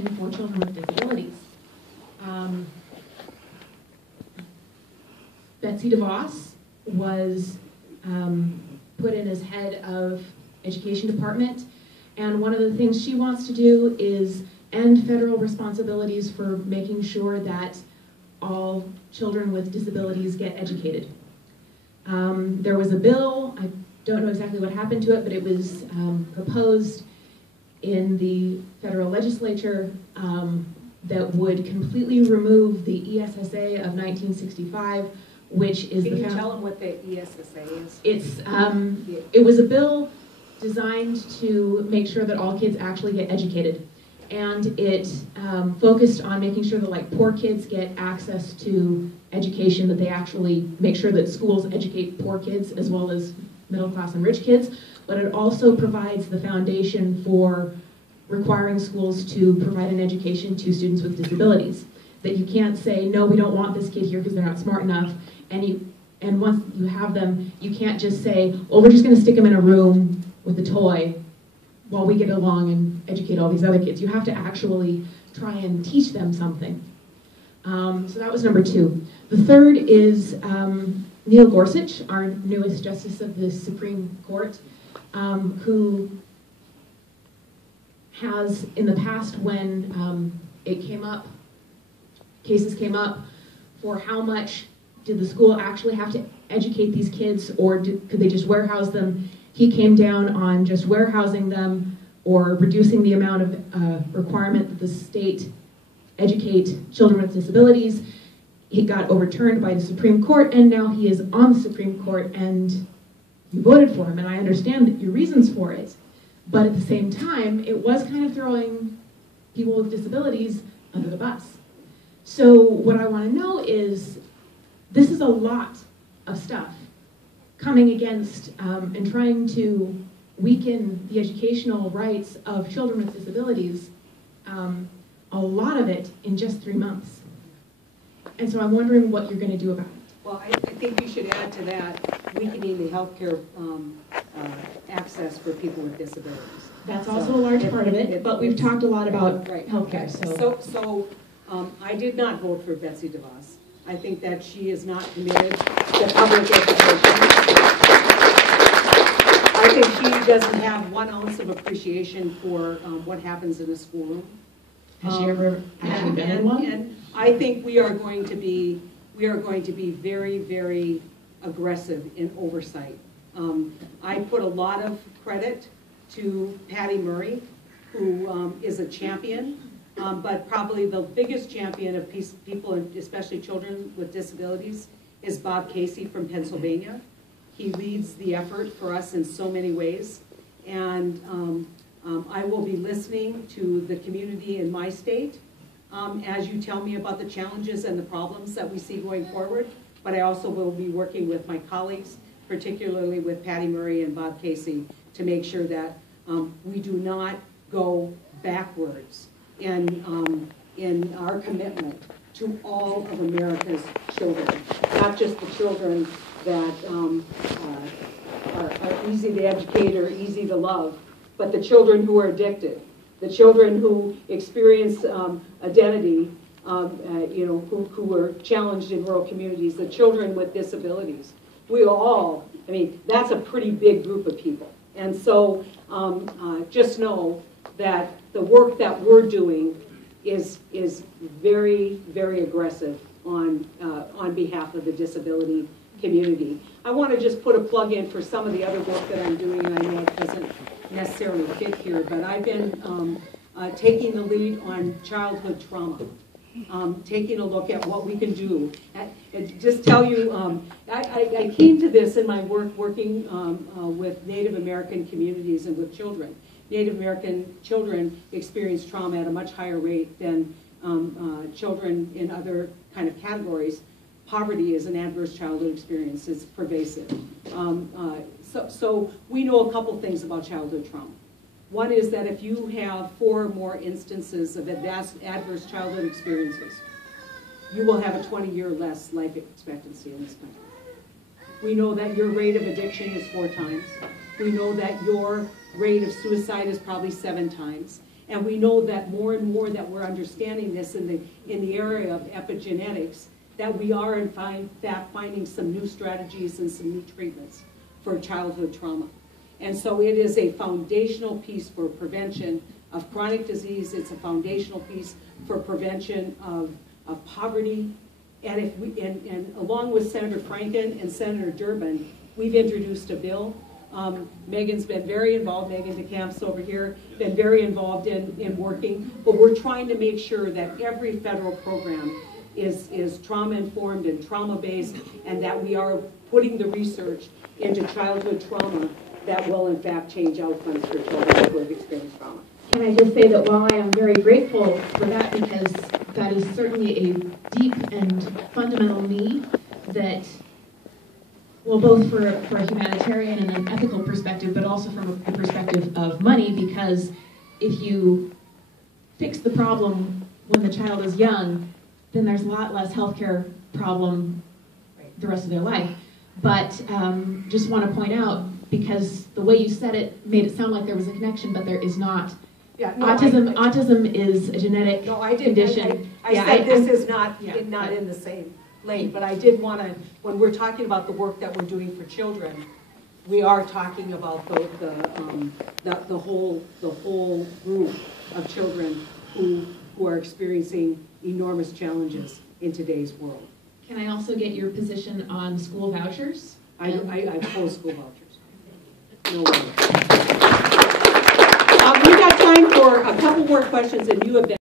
for children with disabilities. Betsy DeVos was put in as head of Education Department, and one of the things she wants to do is end federal responsibilities for making sure that all children with disabilities get educated. There was a bill, I don't know exactly what happened to it, but it was proposed in the federal legislature that would completely remove the ESSA of 1965, which is Can you tell them what the ESSA is? It was a bill designed to make sure that all kids actually get educated. And it focused on making sure that poor kids get access to education, that they actually make sure that schools educate poor kids as well as middle class and rich kids. But it also provides the foundation for requiring schools to provide an education to students with disabilities. That you can't say, no, we don't want this kid here because they're not smart enough. And once you have them, you can't just say, well, we're just going to stick them in a room with a toy while we get along and educate all these other kids. You have to actually try and teach them something. So that was number 2. The third is Neil Gorsuch, our newest Justice of the Supreme Court, who has, in the past when cases came up for how much did the school actually have to educate these kids, or could they just warehouse them? He came down on just warehousing them or reducing the amount of requirement that the state educate children with disabilities. He got overturned by the Supreme Court, and now he is on the Supreme Court, and you voted for him, and I understand your reasons for it. But at the same time, it was kind of throwing people with disabilities under the bus. So what I want to know is, this is a lot of stuff coming against and trying to weaken the educational rights of children with disabilities, a lot of it in just 3 months. And so I'm wondering what you're going to do about it. Well, I think you should add to that weakening the healthcare access for people with disabilities. That's also a large part of it, but we've talked a lot about healthcare. So I did not vote for Betsy DeVos. I think that she is not committed to public education. I think she doesn't have 1 ounce of appreciation for what happens in a schoolroom. Has she ever actually been in one? And I think we are going to be very, very aggressive in oversight. I put a lot of credit to Patty Murray, who is a champion, but probably the biggest champion of people, especially children with disabilities, is Bob Casey from Pennsylvania. He leads the effort for us in so many ways, and I will be listening to the community in my state as you tell me about the challenges and the problems that we see going forward, but I also will be working with my colleagues, particularly with Patty Murray and Bob Casey, to make sure that we do not go backwards in our commitment to all of America's children, not just the children that are easy to educate or easy to love, but the children who are addicted, the children who experience identity, who are challenged in rural communities, the children with disabilities. We all, that's a pretty big group of people. And so just know that the work that we're doing is very, very aggressive on behalf of the disability community. I want to just put a plug in for some of the other work that I'm doing, and I know it doesn't necessarily fit here, but I've been taking the lead on childhood trauma, taking a look at what we can do. And just tell you, I came to this in my work working with Native American communities and with children. Native American children experience trauma at a much higher rate than children in other kind of categories. Poverty is an adverse childhood experience. It's pervasive. So we know a couple things about childhood trauma. One is that if you have 4 or more instances of adverse childhood experiences, you will have a 20-year less life expectancy in this country. We know that your rate of addiction is 4 times. We know that your rate of suicide is probably 7 times. And we know that more and more that we're understanding this in the area of epigenetics, that we are in fact finding some new strategies and some new treatments for childhood trauma. And so it is a foundational piece for prevention of chronic disease. It's a foundational piece for prevention of poverty. And if we, and along with Senator Franken and Senator Durbin, we've introduced a bill. Megan's been very involved, Megan DeCamps over here, been very involved in working, but we're trying to make sure that every federal program is trauma-informed and trauma-based, and that we are putting the research into childhood trauma that will in fact change outcomes for children who have experienced trauma. Can I just say that while I am very grateful for that, because that is certainly a deep and fundamental need that, well, both for a humanitarian and an ethical perspective, but also from the perspective of money, because if you fix the problem when the child is young, then there's a lot less healthcare problem the rest of their life. But just want to point out, because the way you said it made it sound like there was a connection, but there is not. Yeah, no, autism is a genetic condition. I said this is not in the same lane, but I did want to, when we're talking about the work that we're doing for children, we are talking about the whole group of children who are experiencing enormous challenges in today's world. Can I also get your position on school vouchers? I oppose school vouchers. No way. We've got time for a couple more questions, and you have been